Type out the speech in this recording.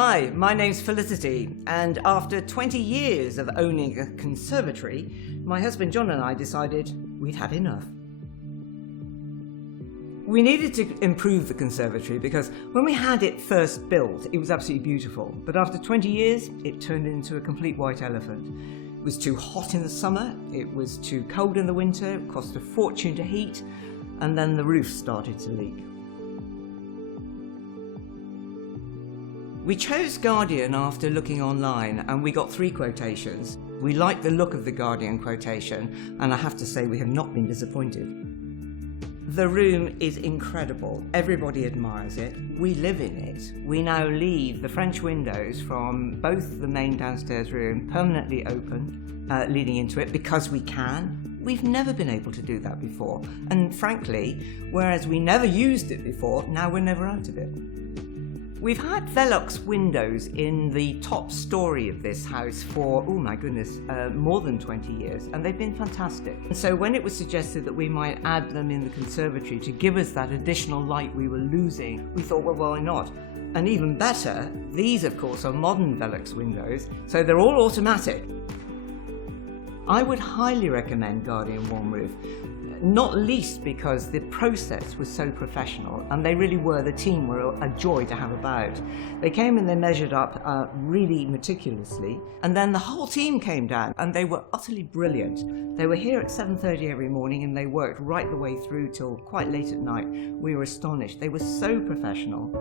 Hi, my name's Felicity, and after 20 years of owning a conservatory, my husband John and I decided we'd had enough. We needed to improve the conservatory because when we had it first built, it was absolutely beautiful. But after 20 years, it turned into a complete white elephant. It was too hot in the summer, it was too cold in the winter, it cost a fortune to heat, and then the roof started to leak. We chose Guardian after looking online, and we got 3 quotations. We liked the look of the Guardian quotation, and I have to say we have not been disappointed. The room is incredible. Everybody admires it. We live in it. We now leave the French windows from both the main downstairs room permanently open, leading into it because we can. We've never been able to do that before. And frankly, whereas we never used it before, now we're never out of it. We've had VELUX windows in the top story of this house for, oh my goodness, more than 20 years, and they've been fantastic. And so when it was suggested that we might add them in the conservatory to give us that additional light we were losing, we thought, well, why not? And even better, these of course are modern VELUX windows, so they're all automatic. I would highly recommend Guardian Warm Roof, not least because the process was so professional, and they really were, the team were a joy to have about. They came and they measured up really meticulously, and then the whole team came down and they were utterly brilliant. They were here at 7:30 every morning and they worked right the way through till quite late at night. We were astonished. They were so professional.